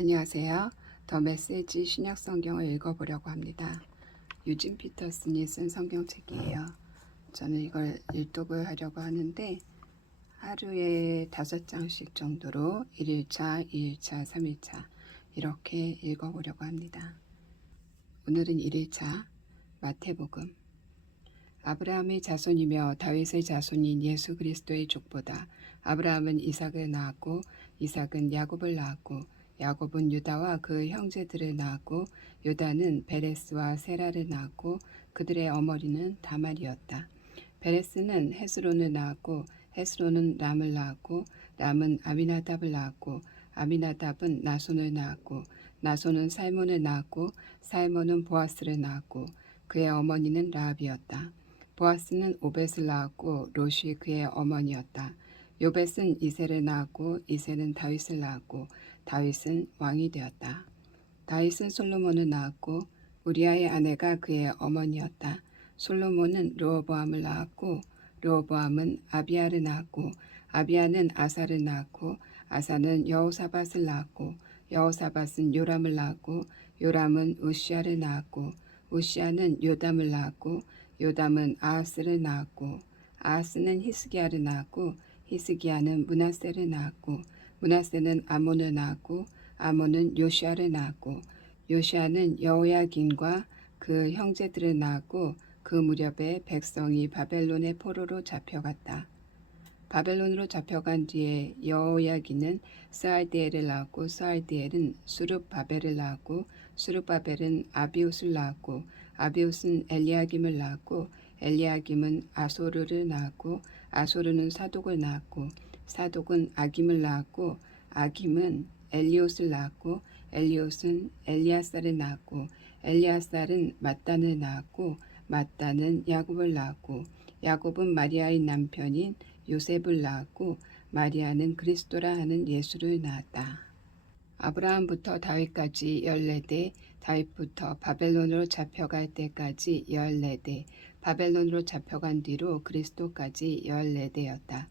안녕하세요. 더 메시지 신약 성경을 읽어보려고 합니다. 유진 피터슨이 쓴 성경책이에요. 저는 이걸 일독을 하려고 하는데 하루에 5장씩 정도로 1일차, 2일차, 3일차 이렇게 읽어보려고 합니다. 오늘은 1일차 마태복음. 아브라함의 자손이며 다윗의 자손인 예수 그리스도의 족보다. 아브라함은 이삭을 낳았고 이삭은 야곱을 낳았고 야곱은 유다와 그 형제들을 낳았고 유다는 베레스와 세라를 낳았고 그들의 어머니는 다말이었다. 베레스는 헤스론을 낳았고 헤스론은 람을 낳았고 람은 아미나답을 낳았고 아미나답은 나손을 낳았고 나손은 살몬을 낳았고 살몬은 보아스를 낳았고 그의 어머니는 라합이었다. 보아스는 오벳을 낳았고 롯이 그의 어머니였다. 요벳은 이새를 낳았고 이새는 다윗을 낳았고 다윗은 왕이 되었다. 다윗은 솔로몬을 낳았고 우리아의 아내가 그의 어머니였다. 솔로몬은 르호보암을 낳았고 르호보암은 아비야를 낳았고 아비야는 아사를 낳았고 아사는 여호사밧을 낳았고 여호사밧은 요람을 낳았고 요람은 우시야를 낳았고 우시야는 요담을 낳았고 요담은 아하스를 낳았고 아하스는 히스기야를 낳았고 히스기야는 므낫세를 낳았고 므낫세는 아몬을 낳았고 아몬은 요시야를 낳았고 요시야는 여호야긴과 그 형제들을 낳았고 그 무렵에 백성이 바벨론의 포로로 잡혀갔다. 바벨론으로 잡혀간 뒤에 여호야긴은 스알디엘을 낳았고 스알디엘은 수룹바벨을 낳았고 수룹바벨은 아비웃을 낳았고 아비웃은 엘리야김을 낳았고 엘리야김은 아소르를 낳았고 아소르는 사독을 낳았고 사독은 아김을 낳았고 아김은 엘리옷을 낳았고 엘리옷은 엘리아살을 낳았고 엘리아살은 맏단을 낳았고 맏단은 야곱을 낳았고 야곱은 마리아의 남편인 요셉을 낳았고 마리아는 그리스도라 하는 예수를 낳았다. 아브라함부터 다윗까지 14대, 다윗부터 바벨론으로 잡혀갈 때까지 14대, 바벨론으로 잡혀간 뒤로 그리스도까지 14대였다.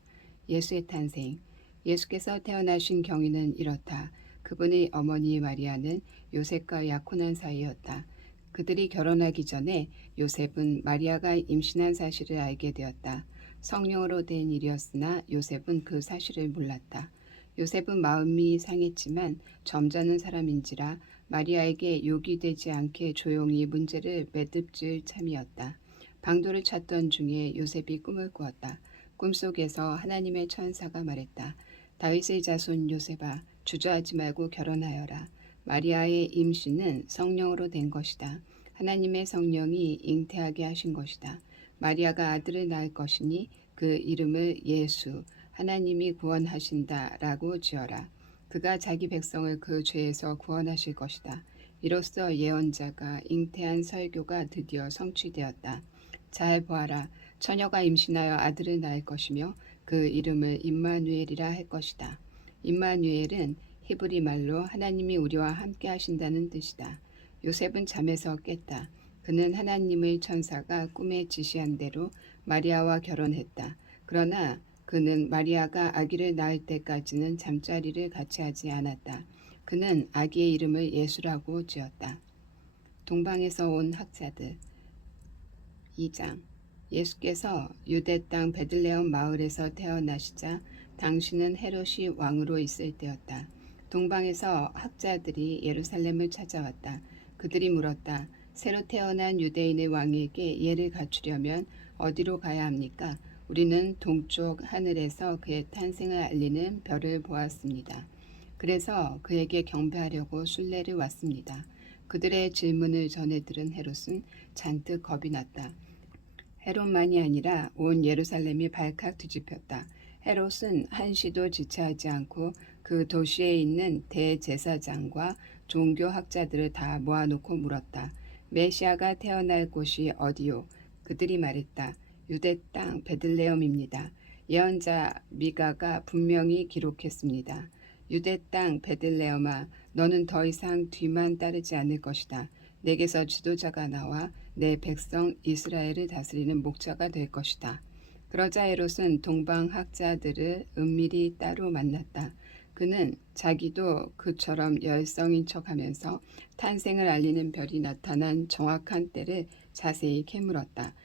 예수의 탄생. 예수께서 태어나신 경위는 이렇다. 그분의 어머니 마리아는 요셉과 약혼한 사이였다. 그들이 결혼하기 전에 요셉은 마리아가 임신한 사실을 알게 되었다. 성령으로 된 일이었으나 요셉은 그 사실을 몰랐다. 요셉은 마음이 상했지만 점잖은 사람인지라 마리아에게 욕이 되지 않게 조용히 문제를 매듭질 참이었다. 방도를 찾던 중에 요셉이 꿈을 꾸었다. 꿈속에서 하나님의 천사가 말했다. 다윗의 자손 요셉아, 주저하지 말고 결혼하여라. 마리아의 임신은 성령으로 된 것이다. 하나님의 성령이 잉태하게 하신 것이다. 마리아가 아들을 낳을 것이니 그 이름을 예수, 하나님이 구원하신다라고 지어라. 그가 자기 백성을 그 죄에서 구원하실 것이다. 이로써 예언자가 잉태한 설교가 드디어 성취되었다. 잘 보아라. 처녀가 임신하여 아들을 낳을 것이며 그 이름을 임마누엘이라 할 것이다. 임마누엘은 히브리 말로 하나님이 우리와 함께 하신다는 뜻이다. 요셉은 잠에서 깼다. 그는 하나님의 천사가 꿈에 지시한 대로 마리아와 결혼했다. 그러나 그는 마리아가 아기를 낳을 때까지는 잠자리를 같이 하지 않았다. 그는 아기의 이름을 예수라고 지었다. 동방에서 온 학자들. 2장. 예수께서 유대 땅 베들레헴 마을에서 태어나시자 당시는 헤롯이 왕으로 있을 때였다. 동방에서 학자들이 예루살렘을 찾아왔다. 그들이 물었다. 새로 태어난 유대인의 왕에게 예를 갖추려면 어디로 가야 합니까? 우리는 동쪽 하늘에서 그의 탄생을 알리는 별을 보았습니다. 그래서 그에게 경배하려고 순례를 왔습니다. 그들의 질문을 전해 들은 헤롯은 잔뜩 겁이 났다. 헤롯만이 아니라 온 예루살렘이 발칵 뒤집혔다. 헤롯은 한시도 지체하지 않고 그 도시에 있는 대제사장과 종교학자들을 다 모아놓고 물었다. 메시아가 태어날 곳이 어디요? 그들이 말했다. 유대 땅 베들레헴입니다. 예언자 미가가 분명히 기록했습니다. 유대 땅 베들레헴아, 너는 더 이상 뒤만 따르지 않을 것이다. 내게서 지도자가 나와 내 백성 이스라엘을 다스리는 목자가 될 것이다. 그러자 헤롯은 동방 학자들을 은밀히 따로 만났다. 그는 자기도 그처럼 열성인 척하면서 탄생을 알리는 별이 나타난 정확한 때를 자세히 캐물었다.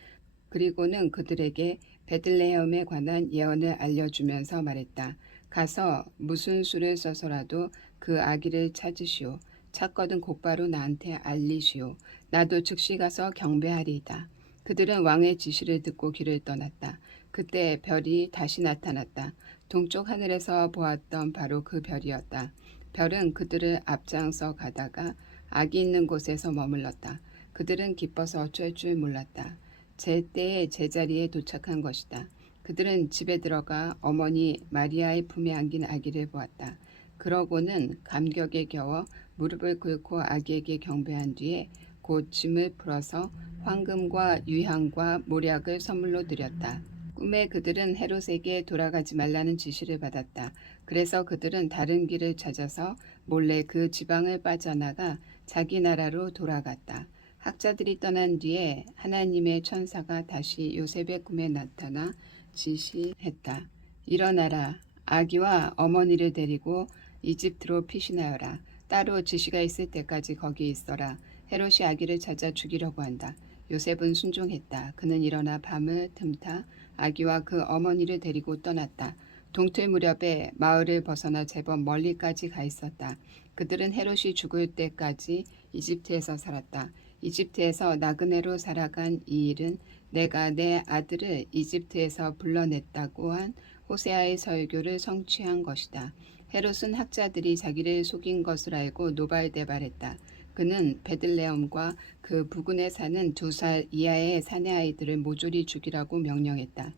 그리고는 그들에게 베들레헴에 관한 예언을 알려주면서 말했다. 가서 무슨 수를 써서라도 그 아기를 찾으시오. 찾거든 곧바로 나한테 알리시오. 나도 즉시 가서 경배하리이다. 그들은 왕의 지시를 듣고 길을 떠났다. 그때 별이 다시 나타났다. 동쪽 하늘에서 보았던 바로 그 별이었다. 별은 그들을 앞장서 가다가 아기 있는 곳에서 머물렀다. 그들은 기뻐서 어쩔 줄 몰랐다. 제때에 제자리에 도착한 것이다. 그들은 집에 들어가 어머니 마리아의 품에 안긴 아기를 보았다. 그러고는 감격에 겨워 무릎을 꿇고 아기에게 경배한 뒤에 곧 짐을 풀어서 황금과 유향과 모략을 선물로 드렸다. 꿈에 그들은 헤롯에게 돌아가지 말라는 지시를 받았다. 그래서 그들은 다른 길을 찾아서 몰래 그 지방을 빠져나가 자기 나라로 돌아갔다. 학자들이 떠난 뒤에 하나님의 천사가 다시 요셉의 꿈에 나타나 지시했다. 일어나라. 아기와 어머니를 데리고 이집트로 피신하여라. 따로 지시가 있을 때까지 거기 있어라. 헤롯이 아기를 찾아 죽이려고 한다. 요셉은 순종했다. 그는 일어나 밤을 틈타 아기와 그 어머니를 데리고 떠났다. 동틀 무렵에 마을을 벗어나 제법 멀리까지 가 있었다. 그들은 헤롯이 죽을 때까지 이집트에서 살았다. 이집트에서 나그네로 살아간 이 일은 내가 내 아들을 이집트에서 불러냈다고 한 호세아의 설교를 성취한 것이다. 헤롯은 학자들이 자기를 속인 것을 알고 노발대발했다. 그는 베들레헴과 그 부근에 사는 2살 이하의 사내 아이들을 모조리 죽이라고 명령했다.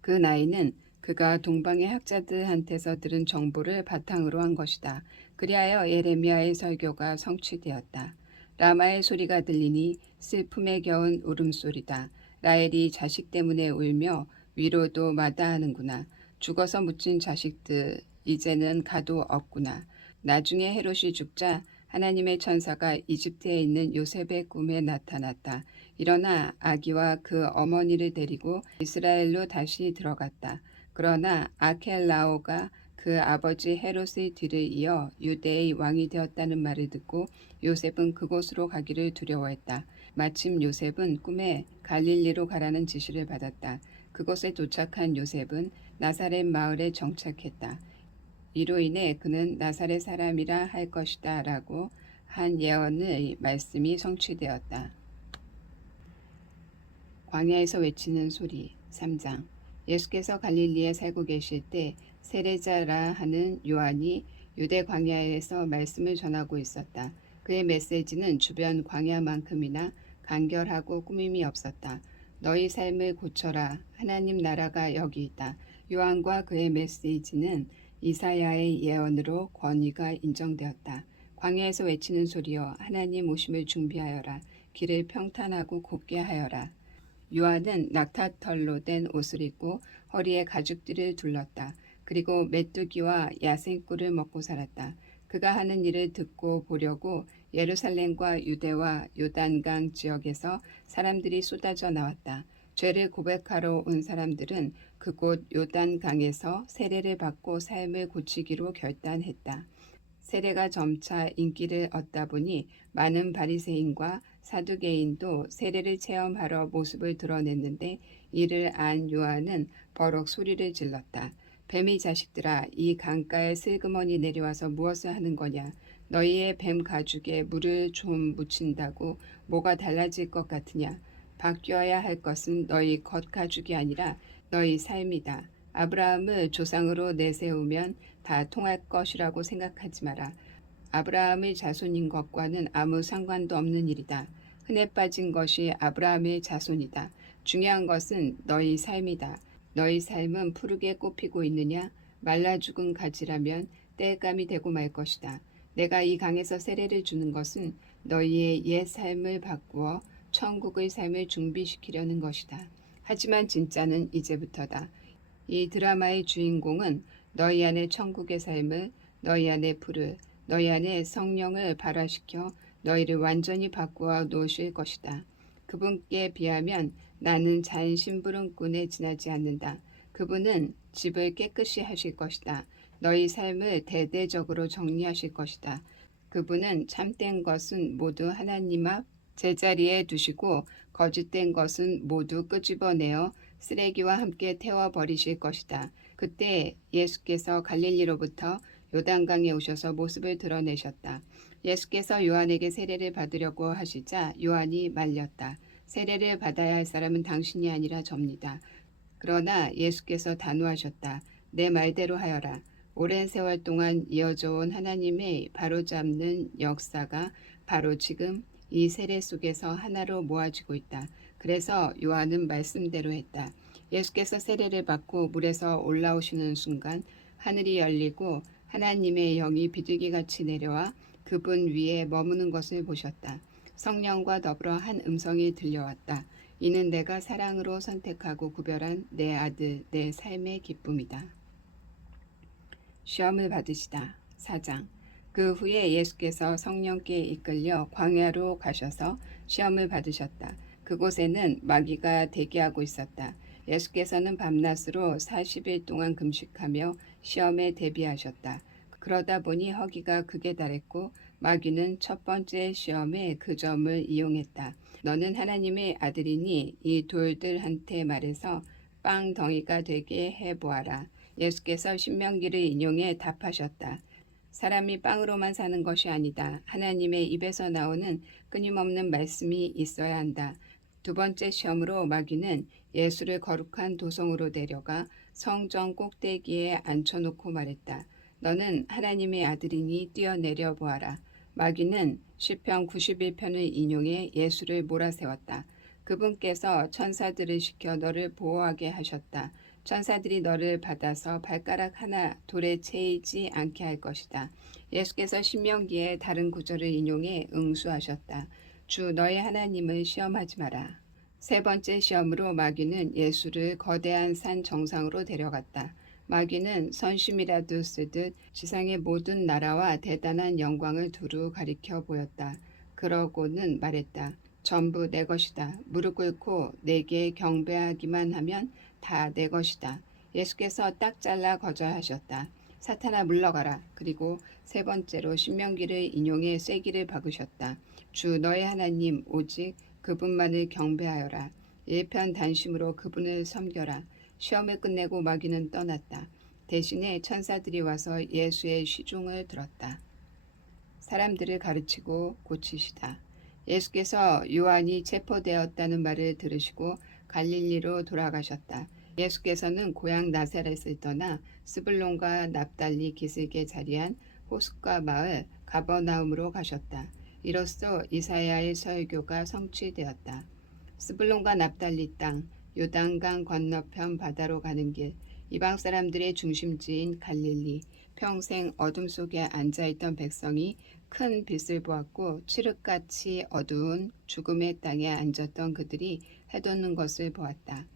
그 나이는 그가 동방의 학자들한테서 들은 정보를 바탕으로 한 것이다. 그리하여 예레미야의 설교가 성취되었다. 라마의 소리가 들리니 슬픔에 겨운 울음소리다. 라헬이 자식 때문에 울며 위로도 마다하는구나. 죽어서 묻힌 자식들 이제는 가도 없구나. 나중에 헤롯이 죽자 하나님의 천사가 이집트에 있는 요셉의 꿈에 나타났다. 일어나 아기와 그 어머니를 데리고 이스라엘로 다시 들어갔다. 그러나 아켈라오가 그 아버지 헤롯의 뒤를 이어 유대의 왕이 되었다는 말을 듣고 요셉은 그곳으로 가기를 두려워했다. 마침 요셉은 꿈에 갈릴리로 가라는 지시를 받았다. 그곳에 도착한 요셉은 나사렛 마을에 정착했다. 이로 인해 그는 나사렛 사람이라 할 것이다 라고 한 예언의 말씀이 성취되었다. 광야에서 외치는 소리 3장. 예수께서 갈릴리에 살고 계실 때 세례자라 하는 요한이 유대 광야에서 말씀을 전하고 있었다. 그의 메시지는 주변 광야만큼이나 간결하고 꾸밈이 없었다. 너희 삶을 고쳐라. 하나님 나라가 여기 있다. 요한과 그의 메시지는 이사야의 예언으로 권위가 인정되었다. 광야에서 외치는 소리여 하나님 오심을 준비하여라. 길을 평탄하고 곱게 하여라. 요한은 낙타털로 된 옷을 입고 허리에 가죽띠를 둘렀다. 그리고 메뚜기와 야생꿀을 먹고 살았다. 그가 하는 일을 듣고 보려고 예루살렘과 유대와 요단강 지역에서 사람들이 쏟아져 나왔다. 죄를 고백하러 온 사람들은 그곳 요단강에서 세례를 받고 삶을 고치기로 결단했다. 세례가 점차 인기를 얻다 보니 많은 바리새인과 사두개인도 세례를 체험하러 모습을 드러냈는데 이를 안 요한은 버럭 소리를 질렀다. 뱀의 자식들아, 이 강가에 슬그머니 내려와서 무엇을 하는 거냐? 너희의 뱀 가죽에 물을 좀 묻힌다고 뭐가 달라질 것 같으냐? 바뀌어야 할 것은 너희 겉가죽이 아니라 너희 삶이다. 아브라함을 조상으로 내세우면 다 통할 것이라고 생각하지 마라. 아브라함의 자손인 것과는 아무 상관도 없는 일이다. 흔해 빠진 것이 아브라함의 자손이다. 중요한 것은 너희 삶이다. 너희 삶은 푸르게 꽃피고 있느냐? 말라 죽은 가지라면 땔감이 되고 말 것이다. 내가 이 강에서 세례를 주는 것은 너희의 옛 삶을 바꾸어 천국의 삶을 준비시키려는 것이다. 하지만 진짜는 이제부터다. 이 드라마의 주인공은 너희 안에 천국의 삶을, 너희 안에 불을, 너희 안에 성령을 발화시켜 너희를 완전히 바꾸어 놓으실 것이다. 그분께 비하면 나는 잔심부름꾼에 지나지 않는다. 그분은 집을 깨끗이 하실 것이다. 너희 삶을 대대적으로 정리하실 것이다. 그분은 참된 것은 모두 하나님 앞 제자리에 두시고 거짓된 것은 모두 끄집어내어 쓰레기와 함께 태워버리실 것이다. 그때 예수께서 갈릴리로부터 요단강에 오셔서 모습을 드러내셨다. 예수께서 요한에게 세례를 받으려고 하시자 요한이 말렸다. 세례를 받아야 할 사람은 당신이 아니라 접니다. 그러나 예수께서 단호하셨다. 내 말대로 하여라. 오랜 세월 동안 이어져 온 하나님의 바로잡는 역사가 바로 지금 이 세례 속에서 하나로 모아지고 있다. 그래서 요한은 말씀대로 했다. 예수께서 세례를 받고 물에서 올라오시는 순간 하늘이 열리고 하나님의 영이 비둘기같이 내려와 그분 위에 머무는 것을 보셨다. 성령과 더불어 한 음성이 들려왔다. 이는 내가 사랑으로 선택하고 구별한 내 아들, 내 삶의 기쁨이다. 시험을 받으시다. 4장. 그 후에 예수께서 성령께 이끌려 광야로 가셔서 시험을 받으셨다. 그곳에는 마귀가 대기하고 있었다. 예수께서는 밤낮으로 40일 동안 금식하며 시험에 대비하셨다. 그러다 보니 허기가 극에 달했고 마귀는 첫 번째 시험에 그 점을 이용했다. 너는 하나님의 아들이니 이 돌들한테 말해서 빵 덩이가 되게 해보아라. 예수께서 신명기를 인용해 답하셨다. 사람이 빵으로만 사는 것이 아니다. 하나님의 입에서 나오는 끊임없는 말씀이 있어야 한다. 두 번째 시험으로 마귀는 예수를 거룩한 도성으로 데려가 성전 꼭대기에 앉혀놓고 말했다. 너는 하나님의 아들이니 뛰어내려 보아라. 마귀는 시편 91편을 인용해 예수를 몰아세웠다. 그분께서 천사들을 시켜 너를 보호하게 하셨다. 천사들이 너를 받아서 발가락 하나 돌에 채이지 않게 할 것이다. 예수께서 신명기의 다른 구절을 인용해 응수하셨다. 주 너의 하나님을 시험하지 마라. 세 번째 시험으로 마귀는 예수를 거대한 산 정상으로 데려갔다. 마귀는 선심이라도 쓰듯 지상의 모든 나라와 대단한 영광을 두루 가리켜 보였다. 그러고는 말했다. 전부 내 것이다. 무릎 꿇고 내게 경배하기만 하면 다 내 것이다. 예수께서 딱 잘라 거절하셨다. 사탄아 물러가라. 그리고 세 번째로 신명기를 인용해 쐐기를 박으셨다. 주 너의 하나님 오직 그분만을 경배하여라. 일편단심으로 그분을 섬겨라. 시험을 끝내고 마귀는 떠났다. 대신에 천사들이 와서 예수의 시중을 들었다. 사람들을 가르치고 고치시다. 예수께서 요한이 체포되었다는 말을 들으시고 갈릴리로 돌아가셨다. 예수께서는 고향 나사렛을 떠나 스불론과 납달리 기슭에 자리한 호숫가 마을 가버나움으로 가셨다. 이로써 이사야의 설교가 성취되었다. 스불론과 납달리 땅, 요단강 건너편 바다로 가는 길, 이방 사람들의 중심지인 갈릴리, 평생 어둠 속에 앉아있던 백성이 큰 빛을 보았고 칠흑같이 어두운 죽음의 땅에 앉았던 그들이 해돋는 것을 보았다.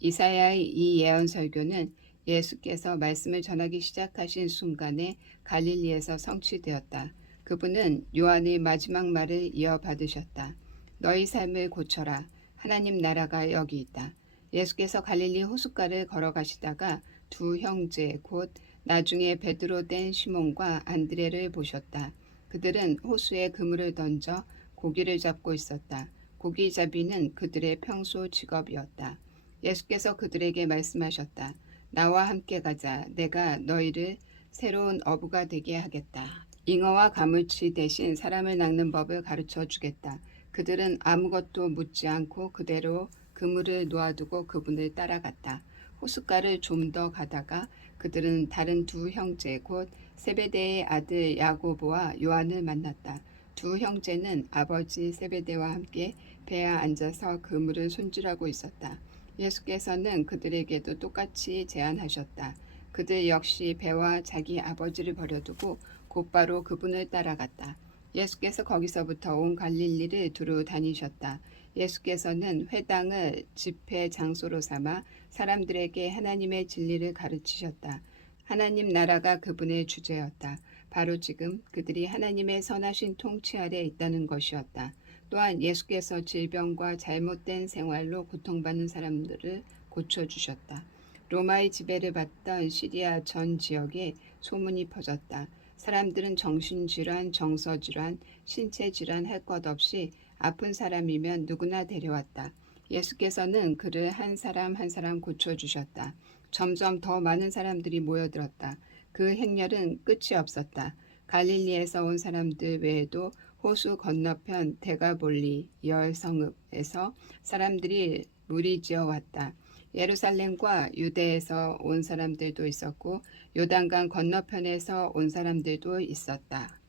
이사야의 이 예언 설교는 예수께서 말씀을 전하기 시작하신 순간에 갈릴리에서 성취되었다. 그분은 요한의 마지막 말을 이어받으셨다. 너희 삶을 고쳐라. 하나님 나라가 여기 있다. 예수께서 갈릴리 호숫가를 걸어가시다가 두 형제 곧 나중에 베드로 된 시몬과 안드레를 보셨다. 그들은 호수에 그물을 던져 고기를 잡고 있었다. 고기잡이는 그들의 평소 직업이었다. 예수께서 그들에게 말씀하셨다. 나와 함께 가자. 내가 너희를 새로운 어부가 되게 하겠다. 잉어와 가물치 대신 사람을 낚는 법을 가르쳐 주겠다. 그들은 아무것도 묻지 않고 그대로 그물을 놓아두고 그분을 따라갔다. 호숫가를 좀 더 가다가 그들은 다른 두 형제 곧 세베대의 아들 야고보와 요한을 만났다. 두 형제는 아버지 세베대와 함께 배에 앉아서 그물을 손질하고 있었다. 예수께서는 그들에게도 똑같이 제안하셨다. 그들 역시 배와 자기 아버지를 버려두고 곧바로 그분을 따라갔다. 예수께서 거기서부터 온 갈릴리를 두루 다니셨다. 예수께서는 회당을 집회 장소로 삼아 사람들에게 하나님의 진리를 가르치셨다. 하나님 나라가 그분의 주제였다. 바로 지금 그들이 하나님의 선하신 통치 아래 있다는 것이었다. 또한 예수께서 질병과 잘못된 생활로 고통받는 사람들을 고쳐주셨다. 로마의 지배를 받던 시리아 전 지역에 소문이 퍼졌다. 사람들은 정신질환, 정서질환, 신체질환 할 것 없이 아픈 사람이면 누구나 데려왔다. 예수께서는 그를 한 사람 한 사람 고쳐주셨다. 점점 더 많은 사람들이 모여들었다. 그 행렬은 끝이 없었다. 갈릴리에서 온 사람들 외에도 호수 건너편 데가볼리 열성읍에서 사람들이 무리지어 왔다. 예루살렘과 유대에서 온 사람들도 있었고 요단강 건너편에서 온 사람들도 있었다.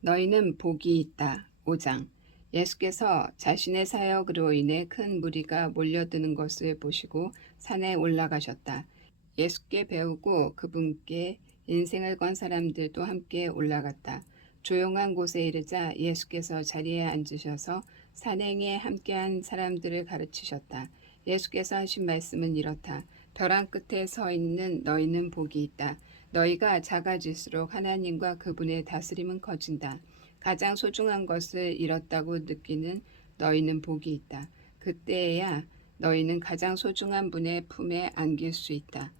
너희는 복이 있다. 5장. 예수께서 자신의 사역으로 인해 큰 무리가 몰려드는 것을 보시고 산에 올라가셨다. 예수께 배우고 그분께 인생을 건 사람들도 함께 올라갔다. 조용한 곳에 이르자 예수께서 자리에 앉으셔서 산행에 함께한 사람들을 가르치셨다. 예수께서 하신 말씀은 이렇다. 벼랑 끝에 서 있는 너희는 복이 있다. 너희가 작아질수록 하나님과 그분의 다스림은 커진다. 가장 소중한 것을 잃었다고 느끼는 너희는 복이 있다. 그때야 너희는 가장 소중한 분의 품에 안길 수 있다.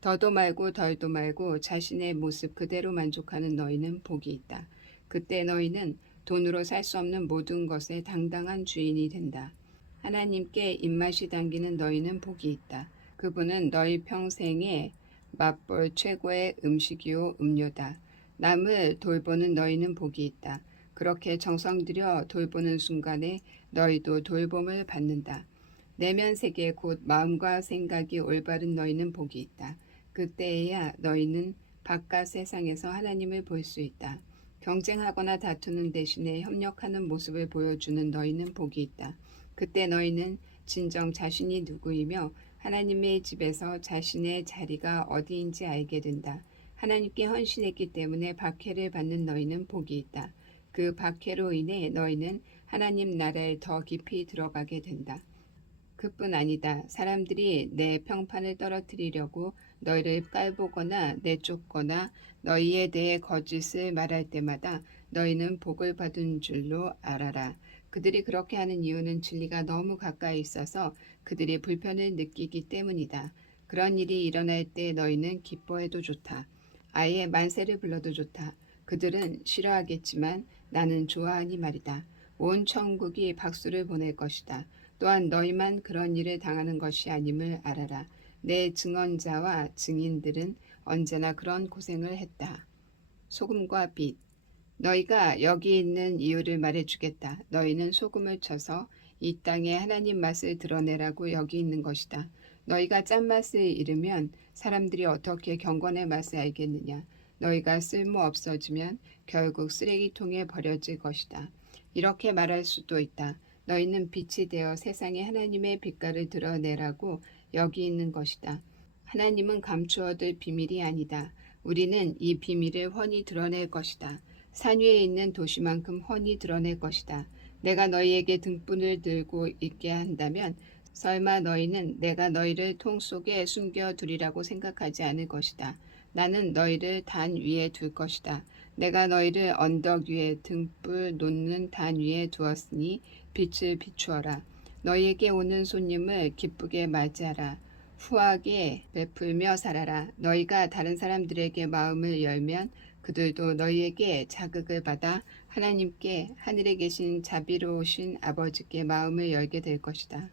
더도 말고 덜도 말고 자신의 모습 그대로 만족하는 너희는 복이 있다. 그때 너희는 돈으로 살 수 없는 모든 것의 당당한 주인이 된다. 하나님께 입맛이 당기는 너희는 복이 있다. 그분은 너희 평생에 맛볼 최고의 음식이요 음료다. 남을 돌보는 너희는 복이 있다. 그렇게 정성 들여 돌보는 순간에 너희도 돌봄을 받는다. 내면 세계 곧 마음과 생각이 올바른 너희는 복이 있다. 그때에야 너희는 바깥 세상에서 하나님을 볼 수 있다. 경쟁하거나 다투는 대신에 협력하는 모습을 보여주는 너희는 복이 있다. 그때 너희는 진정 자신이 누구이며 하나님의 집에서 자신의 자리가 어디인지 알게 된다. 하나님께 헌신했기 때문에 박해를 받는 너희는 복이 있다. 그 박해로 인해 너희는 하나님 나라에 더 깊이 들어가게 된다. 그뿐 아니다. 사람들이 내 평판을 떨어뜨리려고 너희를 깔보거나 내쫓거나 너희에 대해 거짓을 말할 때마다 너희는 복을 받은 줄로 알아라. 그들이 그렇게 하는 이유는 진리가 너무 가까이 있어서 그들이 불편을 느끼기 때문이다. 그런 일이 일어날 때 너희는 기뻐해도 좋다. 아예 만세를 불러도 좋다. 그들은 싫어하겠지만 나는 좋아하니 말이다. 온 천국이 박수를 보낼 것이다. 또한 너희만 그런 일을 당하는 것이 아님을 알아라. 내 증언자와 증인들은 언제나 그런 고생을 했다. 소금과 빛. 너희가 여기 있는 이유를 말해주겠다. 너희는 소금을 쳐서 이 땅에 하나님 맛을 드러내라고 여기 있는 것이다. 너희가 짠맛을 잃으면 사람들이 어떻게 경건의 맛을 알겠느냐. 너희가 쓸모 없어지면 결국 쓰레기통에 버려질 것이다. 이렇게 말할 수도 있다. 너희는 빛이 되어 세상에 하나님의 빛깔을 드러내라고 여기 있는 것이다. 하나님은 감추어둘 비밀이 아니다. 우리는 이 비밀을 훤히 드러낼 것이다. 산 위에 있는 도시만큼 훤히 드러낼 것이다. 내가 너희에게 등불을 들고 있게 한다면 설마 너희는 내가 너희를 통 속에 숨겨두리라고 생각하지 않을 것이다. 나는 너희를 단 위에 둘 것이다. 내가 너희를 언덕 위에 등불 놓는 단 위에 두었으니 빛을 비추어라. 너희에게 오는 손님을 기쁘게 맞이하라. 후하게 베풀며 살아라. 너희가 다른 사람들에게 마음을 열면 그들도 너희에게 자극을 받아 하나님께 하늘에 계신 자비로우신 아버지께 마음을 열게 될 것이다.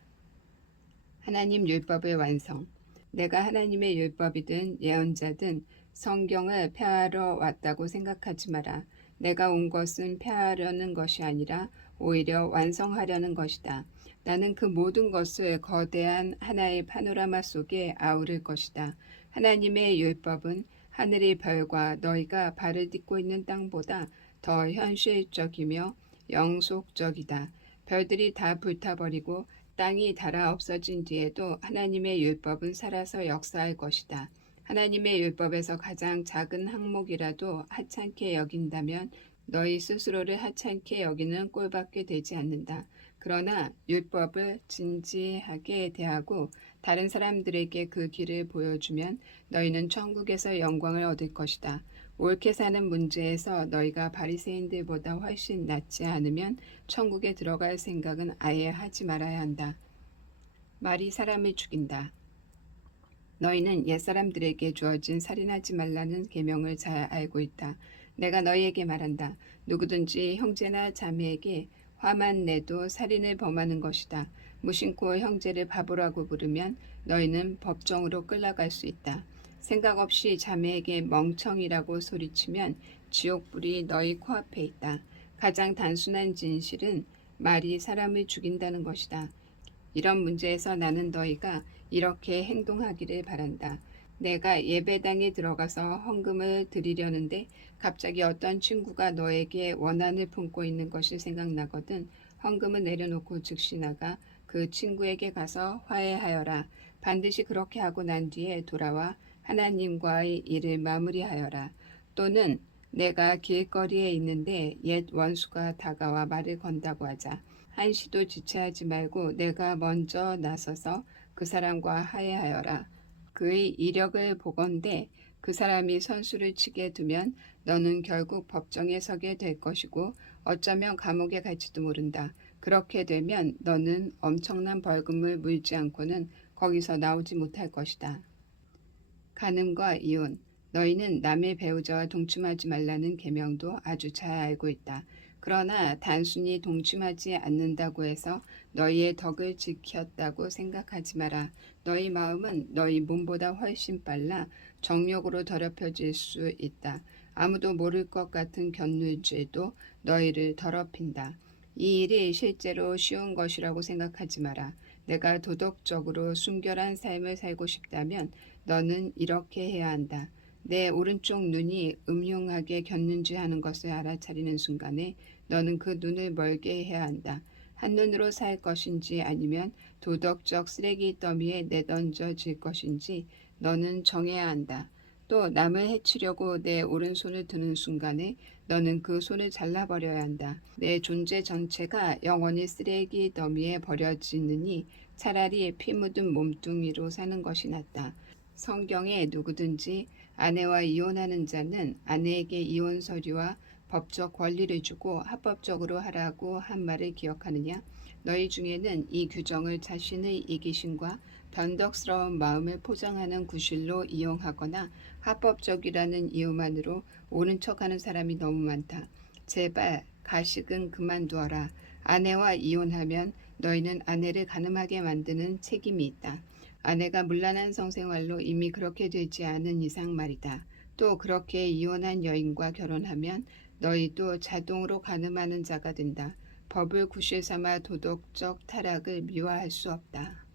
하나님 율법의 완성. 내가 하나님의 율법이든 예언자든 성경을 폐하러 왔다고 생각하지 마라. 내가 온 것은 폐하려는 것이 아니라 오히려 완성하려는 것이다. 나는 그 모든 것을 거대한 하나의 파노라마 속에 아우를 것이다. 하나님의 율법은 하늘의 별과 너희가 발을 딛고 있는 땅보다 더 현실적이며 영속적이다. 별들이 다 불타버리고 땅이 닳아 없어진 뒤에도 하나님의 율법은 살아서 역사할 것이다. 하나님의 율법에서 가장 작은 항목이라도 하찮게 여긴다면 너희 스스로를 하찮게 여기는 꼴밖에 되지 않는다. 그러나 율법을 진지하게 대하고 다른 사람들에게 그 길을 보여주면 너희는 천국에서 영광을 얻을 것이다. 옳게 사는 문제에서 너희가 바리새인들보다 훨씬 낫지 않으면 천국에 들어갈 생각은 아예 하지 말아야 한다. 말이 사람을 죽인다. 너희는 옛사람들에게 주어진 살인하지 말라는 계명을 잘 알고 있다. 내가 너희에게 말한다. 누구든지 형제나 자매에게 화만 내도 살인을 범하는 것이다. 무심코 형제를 바보라고 부르면 너희는 법정으로 끌려갈 수 있다. 생각 없이 자매에게 멍청이라고 소리치면 지옥불이 너희 코앞에 있다. 가장 단순한 진실은 말이 사람을 죽인다는 것이다. 이런 문제에서 나는 너희가 이렇게 행동하기를 바란다. 내가 예배당에 들어가서 헌금을 드리려는데 갑자기 어떤 친구가 너에게 원한을 품고 있는 것이 생각나거든 헌금을 내려놓고 즉시 나가 그 친구에게 가서 화해하여라. 반드시 그렇게 하고 난 뒤에 돌아와 하나님과의 일을 마무리하여라. 또는 내가 길거리에 있는데 옛 원수가 다가와 말을 건다고 하자. 한시도 지체하지 말고 내가 먼저 나서서 그 사람과 화해하여라. 그의 이력을 보건대 그 사람이 선수를 치게 두면 너는 결국 법정에 서게 될 것이고 어쩌면 감옥에 갈지도 모른다. 그렇게 되면 너는 엄청난 벌금을 물지 않고는 거기서 나오지 못할 것이다. 간음과 이혼, 너희는 남의 배우자와 동침하지 말라는 계명도 아주 잘 알고 있다. 그러나 단순히 동침하지 않는다고 해서 너희의 덕을 지켰다고 생각하지 마라. 너희 마음은 너희 몸보다 훨씬 빨라 정욕으로 더럽혀질 수 있다. 아무도 모를 것 같은 견눌죄도 너희를 더럽힌다. 이 일이 실제로 쉬운 것이라고 생각하지 마라. 내가 도덕적으로 순결한 삶을 살고 싶다면 너는 이렇게 해야 한다. 내 오른쪽 눈이 음흉하게 겼는지 하는 것을 알아차리는 순간에 너는 그 눈을 멀게 해야 한다. 한눈으로 살 것인지 아니면 도덕적 쓰레기 더미에 내던져질 것인지 너는 정해야 한다. 또 남을 해치려고 내 오른손을 드는 순간에 너는 그 손을 잘라버려야 한다. 내 존재 전체가 영원히 쓰레기 더미에 버려지느니 차라리 피 묻은 몸뚱이로 사는 것이 낫다. 성경에 누구든지 아내와 이혼하는 자는 아내에게 이혼 서류와 법적 권리를 주고 합법적으로 하라고 한 말을 기억하느냐? 너희 중에는 이 규정을 자신의 이기심과 변덕스러운 마음을 포장하는 구실로 이용하거나 합법적이라는 이유만으로 옳은 척하는 사람이 너무 많다. 제발 가식은 그만두어라. 아내와 이혼하면 너희는 아내를 가늠하게 만드는 책임이 있다. 아내가 문란한 성생활로 이미 그렇게 되지 않은 이상 말이다. 또 그렇게 이혼한 여인과 결혼하면 너희도 자동으로 가늠하는 자가 된다. 법을 구실 삼아 도덕적 타락을 미화할 수 없다.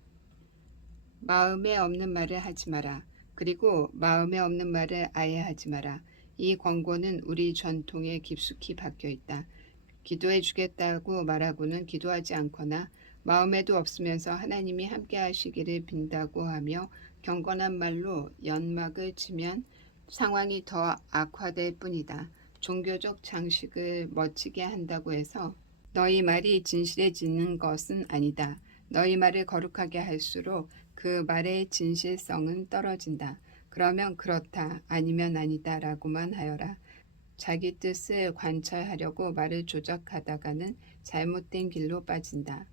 마음에 없는 말을 하지 마라. 그리고 마음에 없는 말을 아예 하지 마라. 이 권고는 우리 전통에 깊숙이 박혀 있다. 기도해 주겠다고 말하고는 기도하지 않거나 마음에도 없으면서 하나님이 함께 하시기를 빈다고 하며 경건한 말로 연막을 치면 상황이 더 악화될 뿐이다. 종교적 장식을 멋지게 한다고 해서 너희 말이 진실해지는 것은 아니다. 너희 말을 거룩하게 할수록 그 말의 진실성은 떨어진다. 그러면 그렇다, 아니면 아니다 라고만 하여라. 자기 뜻을 관철하려고 말을 조작하다가는 잘못된 길로 빠진다.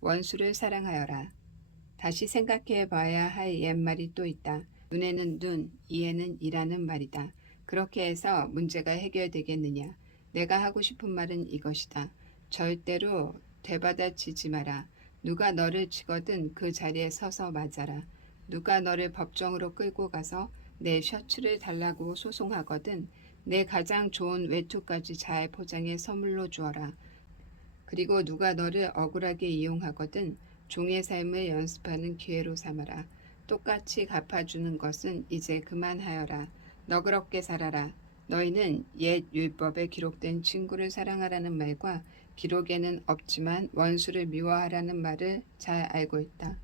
원수를 사랑하여라. 다시 생각해 봐야 할 옛말이 또 있다. 눈에는 눈, 이에는 이라는 말이다. 그렇게 해서 문제가 해결되겠느냐? 내가 하고 싶은 말은 이것이다. 절대로 되받아치지 마라. 누가 너를 치거든 그 자리에 서서 맞아라. 누가 너를 법정으로 끌고 가서 내 셔츠를 달라고 소송하거든 내 가장 좋은 외투까지 잘 포장해 선물로 주어라. 그리고 누가 너를 억울하게 이용하거든 종의 삶을 연습하는 기회로 삼아라. 똑같이 갚아주는 것은 이제 그만하여라. 너그럽게 살아라. 너희는 옛 율법에 기록된 친구를 사랑하라는 말과 기록에는 없지만 원수를 미워하라는 말을 잘 알고 있다.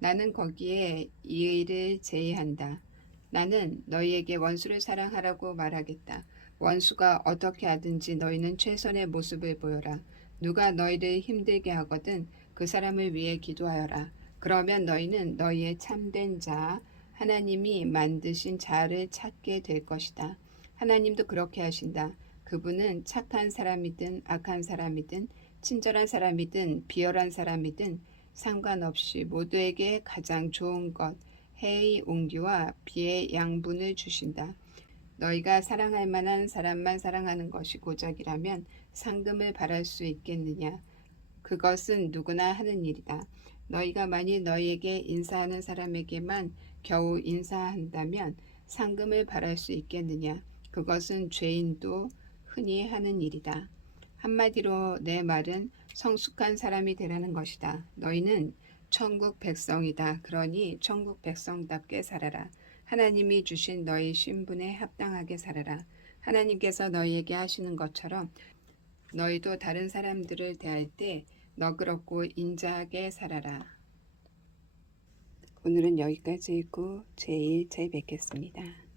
나는 거기에 이의를 제의한다. 나는 너희에게 원수를 사랑하라고 말하겠다. 원수가 어떻게 하든지 너희는 최선의 모습을 보여라. 누가 너희를 힘들게 하거든 그 사람을 위해 기도하여라. 그러면 너희는 너희의 참된 자, 하나님이 만드신 자를 찾게 될 것이다. 하나님도 그렇게 하신다. 그분은 착한 사람이든 악한 사람이든 친절한 사람이든 비열한 사람이든 상관없이 모두에게 가장 좋은 것, 해의 온기와 비의 양분을 주신다. 너희가 사랑할 만한 사람만 사랑하는 것이 고작이라면 상금을 바랄 수 있겠느냐? 그것은 누구나 하는 일이다. 너희가 만일 너희에게 인사하는 사람에게만 겨우 인사한다면 상금을 바랄 수 있겠느냐? 그것은 죄인도 흔히 하는 일이다. 한마디로 내 말은 성숙한 사람이 되라는 것이다. 너희는 천국 백성이다. 그러니 천국 백성답게 살아라. 하나님이 주신 너희 신분에 합당하게 살아라. 하나님께서 너희에게 하시는 것처럼 너희도 다른 사람들을 대할 때 너그럽고 인자하게 살아라. 오늘은 여기까지 읽고 제2일차에 뵙겠습니다.